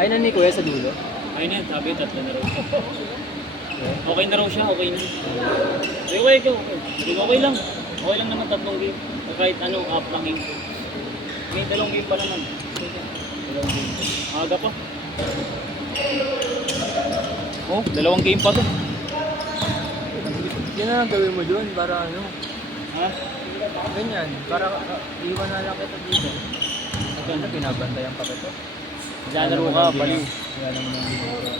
Ay na ni Kuya sa dulo. Ayun na yan, sabi, tatlo na raw siya. Okay na raw siya, okay na. Okay, okay lang. Okay lang naman tatlong game. O kahit anong up na game. May dalawang game pa naman. Dalawang game. Aga pa. Oh, dalawang game pa to. Yan na lang gawin mo doon para ano. Ha? Ganyan, para iwan na lang kita dito. Ito na, binabantayan pa ito. Lalaro ka, baliw. Kaya naman ang ginagawa.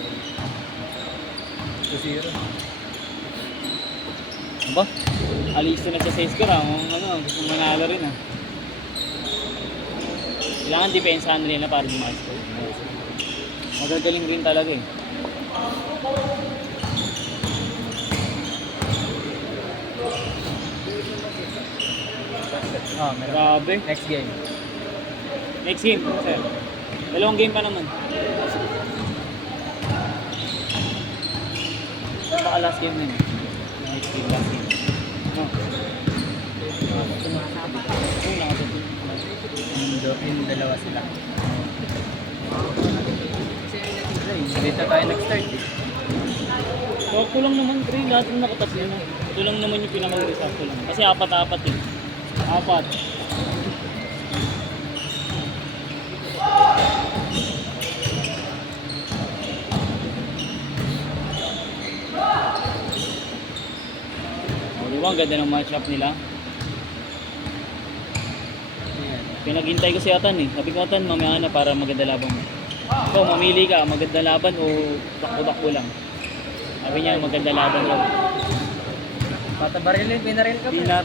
Kusira. Aba? Alis na sa Sesco ra. Gusto manalo rin ah. Kailangan depensahan nila para di ma-score. Magagaling rin talaga eh. Meron. Grabe. Next game. Next game, sir. Dalawang game pa naman. Baka last game na yun. Next game, last game. No. Yung dalawa sila. Dito tayo nag-start eh. Sakto lang naman, pre. Lahat ng nakatatlo na. Ito lang naman yung pinamagli. Sakto lang. Kasi apat-apat eh. Apat. O, diba? Ang ganda ng match-up nila. Pinaghintay ko si Atan eh. Sabi ko, Atan, mamaya na para maganda laban mo. Ikaw, mamili ka, maganda laban o takbo-takbo lang. Sabi niya, maganda laban daw. Patabaril, pinaril ka ba?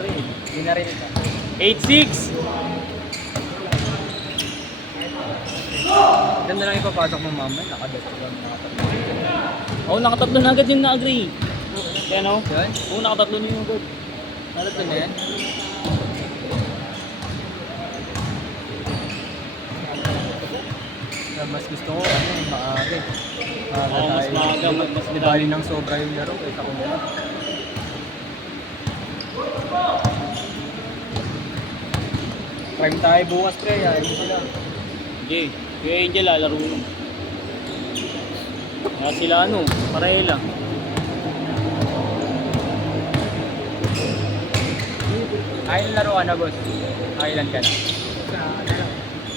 Pinaril ka. 8-6! Ganda lang ipapasok mo mamay, nakadatlo lang, nakatatlo. Oo, nakatatlo na agad yung na-agree. Kaya no? Yan? Oo, nakatatlo na yung agad. Natatlo na yan? Mas gusto ko, maaga. Oo, mas maaga, mas Di bali ng sobra yung laro, kaya ako nila. Prime tayo bukas, pre, ayaw mo sila. Sige, kaya Angel lalaro nun. Kaya sila ano, pareho lang. Ay, laro ka na, boss. Ilan ka na?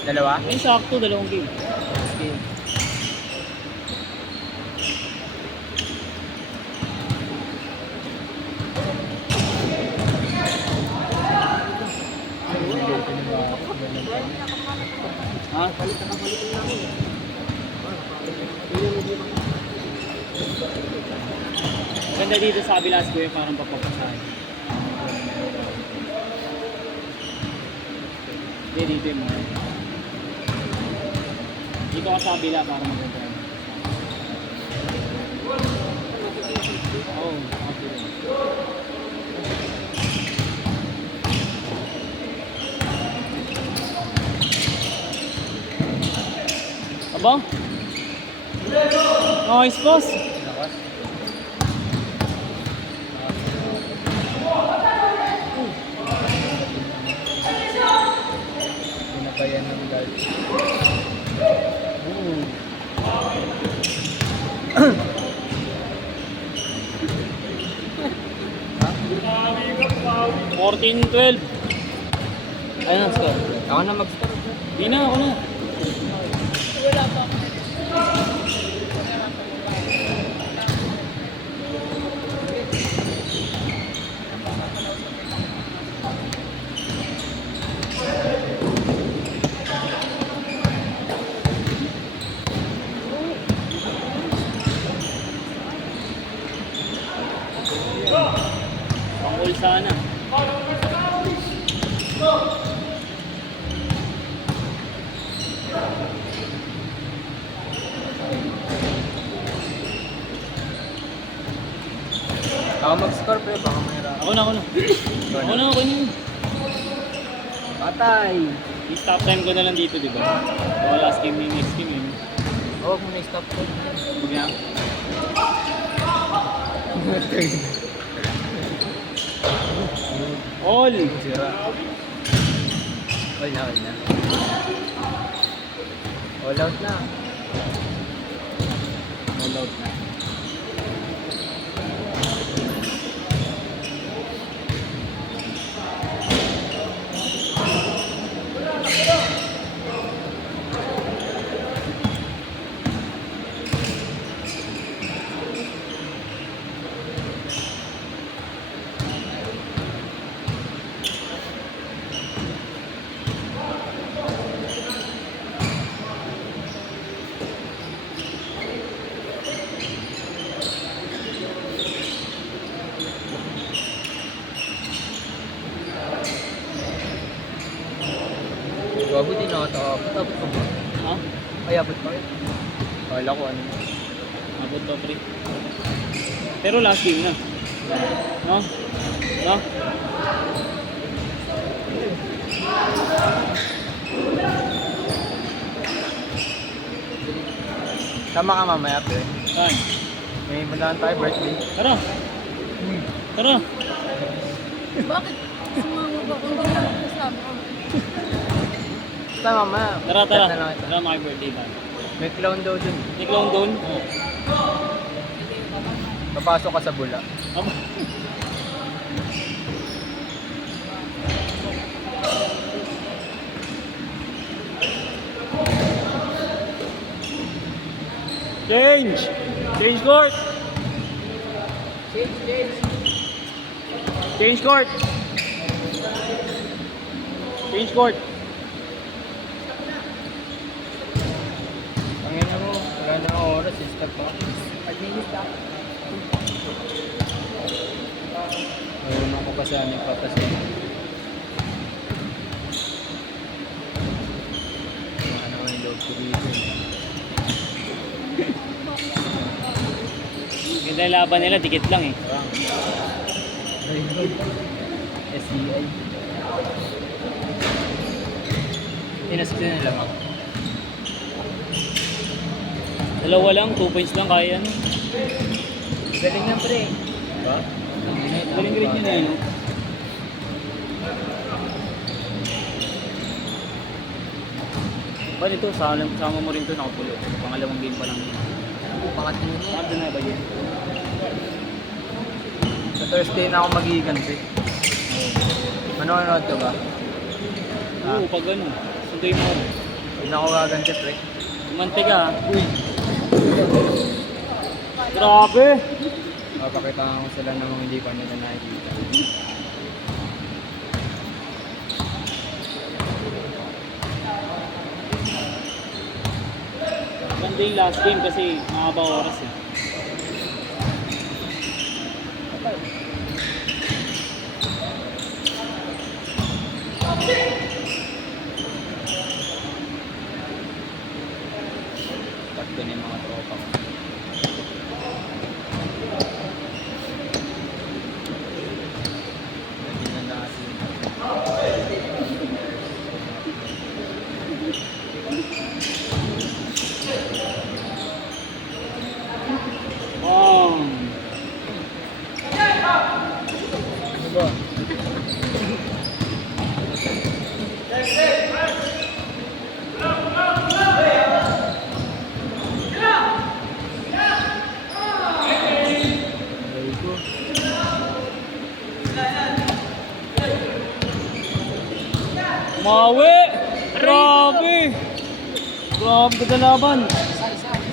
Dalawa? Ay, sakto, dalawang game. Okay. Ha? Ganda dito sa Abilas ko yung parang papapasahin. Hindi, dito yung mga. Dito ka sa Abila para maganda. Oo, okay. Aba? Nice boss. Pinabayan ng guard. Ha? 14-12. Ayun ang score. Ako na mag-score. Di na, ako na. Wala pa. Pang-all sana. Ako mag-score, pre. Baka mayroon. Ako na. Ako na. Patay! I-stop time ko na lang dito, di ba? Baka last game yung next game yun. Huwag mo na-stop ko. Huwag na. All! Sira. All na. All out na. All out na. Gago din ako ito. Abot pa ba? Ha? Ay, abot pa rin. Kala ko ano. Abot to, pre. Pero last game na. No? No? Tama ka mamaya, pre. Saan? May puntahan tayo, birthday. Tara. Tara. Bakit sumama ba kung hindi ako kasama? Basta mamaya. Tara, chat tara. na lang kita. Tara, maki-birthday ba? May clown daw dun. May clown doon? Oo. Papasok ka sa bula. Aba. Change! Change court! Change court! Change court! Pangina mo, wala na ang oras. Stop pa. Marunong ko pa sana ipapasin. Ano nga yung loob ko dito. Ganda yung laban nila, dikit lang eh. SCI. Tinasip na nila mga. Dalawa lang, 2 points lang kaya ano. Galing nga pre. Diba? Galing-galing yun eh. No? Ba't ito, sama mo rin ito nakapulo. Pangalawang game pa lang yun. Pangatlo na yan. Saan na ba yun? Sa Thursday na ako magiganti. Manonood ka ba? Oo, pag ano, sunduin mo. Hindi na ako gaganti pre. Umante ka ha. Uy! Grabe! Papakita ko sila namang hindi pa nila nakikita. Ganda yung last game kasi mahaba oras eh. Takto na yung mga tropa ko. Hindi na natin. Wow! Ano ba? Aray ko. Mawi! Grabe! Grabe ka laban!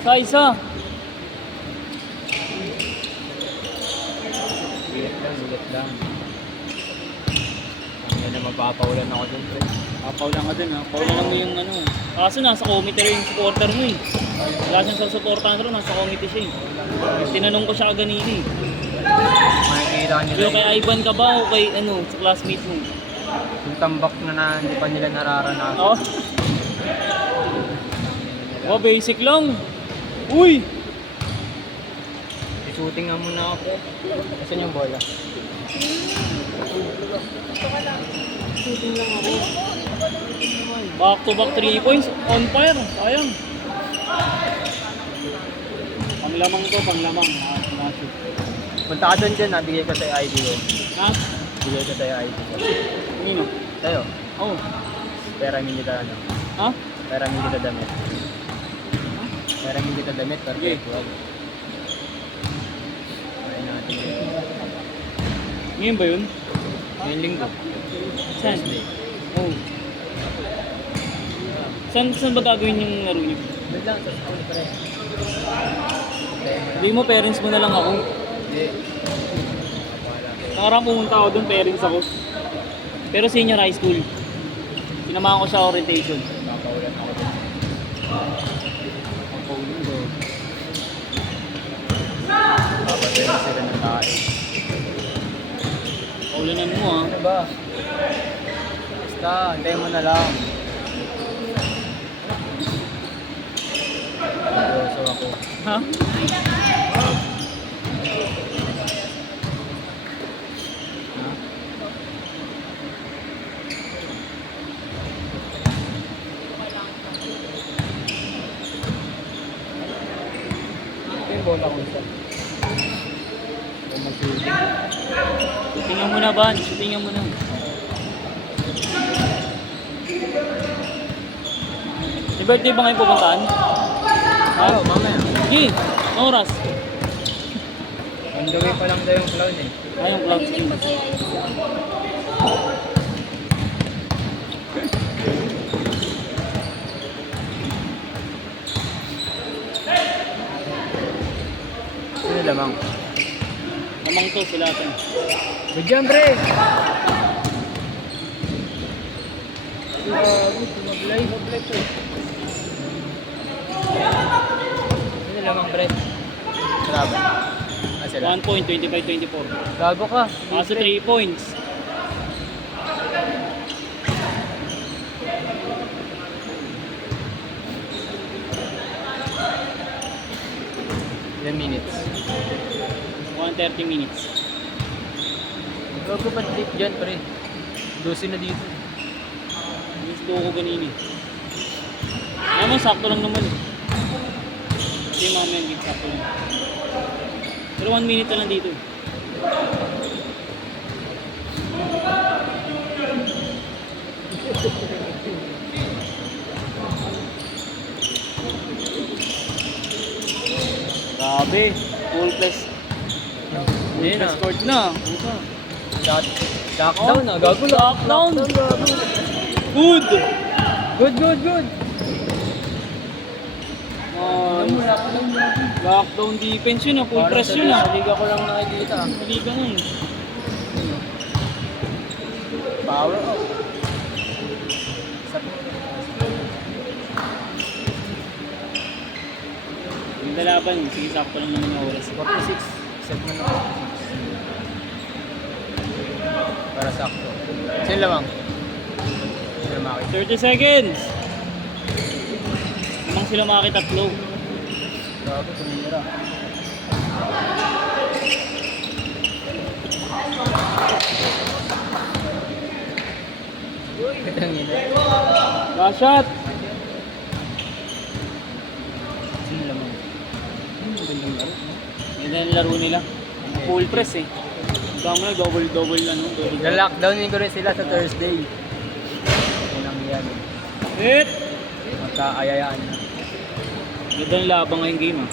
Sa isa! Ulit lang. Ang na mapapawalan ako dun pre. Paulan ka din ha. Paulan mo yung ano. Kaso nasa committee rin yung supporter mo eh. Wala siyang sa supportan rin, nasa committee siya eh. Tinanong ko siya kaganina eh. Makikita nila Pero kay Ivan ka ba o kay ano, sa classmate mo? yung tambak na hindi pa nila nararanasan. Oo. Oh, basic lang. Uy! Shooting nga muna ako pre. Asan yung bola? Back to back 3 points. On fire. Sayang. Panglamang to, panglamang. Nakashoot. Punta ka dun dyan, nabigay ko sa'yo ID ko. Ha? Bigay ko sa'yo ID ko. Nino? Sa'yo, Oh. pera hindi kita ano. Ha? Pera hindi kita damit. Parang hindi kita damit, pero Sige. virtual. Try natin. Ngayon ba yun? Ngayong linggo. Saan? Thursday. Oh. Saan ba gagawin yung laro niyo? Doon lang, sa school pa rin. Hindi mo, parents mo na lang ako. Hindi. Nakarang pumunta ako doon, parents ako. Pero senior high school. Sinamahan ko sa orientation. Papaulan ako doon. Ang paulo ko. Papatay na sila ng tayo. Paulanan mo ah. Ano ba? Basta, antayin mo na lang. Seryoso ako. Ha? Ha? Ito yung bola ko isa. Kung mag-shooting. Shootingan mo na ba? Shootingan mo na. May birthday ba ngayon pupuntaan? Oo, mamaya. Sige, anong oras? On the way pa lang daw yung cloud eh. Ay, yung cloud Mahilig skin. ba kaya yun? Sino lamang? Namang to sila atin. Good jump, pre! Sumablay to. Sino lamang, pre? Grabe. Ah, sila. 1 point, 25-24. Gago ka. Kaso 3 points. Ilan minutes? 130 minutes. Gago pa trip dyan, pre. 12 na dito. Gusto ko ganini. Naman, sakto lang naman. Hindi mamaya yung sakto lang. Pero 1 minute na lang dito. Grabe, full plus. Hindi na. Plus court na. Lockdown na. Gago Lockdown. Good. Good. Lockdown defense yun ah, full press yun ah. Sa liga ko lang nakikita. Mali ka nun. Power up. Yung lalaban, sige sakto lang naman yung oras. 46. Set mo na 46. Para sakto. Sino lamang? Sino makita? 30 seconds! Namang sila makitatlo. Gago, tumira. Uy! Katangin na. Last shot! Sino lamang? Magandang laro. Ganda yung laro nila. Full press eh. Ikaw mo na double ano. Na-lockdownin ko rin sila sa Thursday. Unang yan. Hit! Magkaayayaan na. Ganda yung labang ngayong game ah.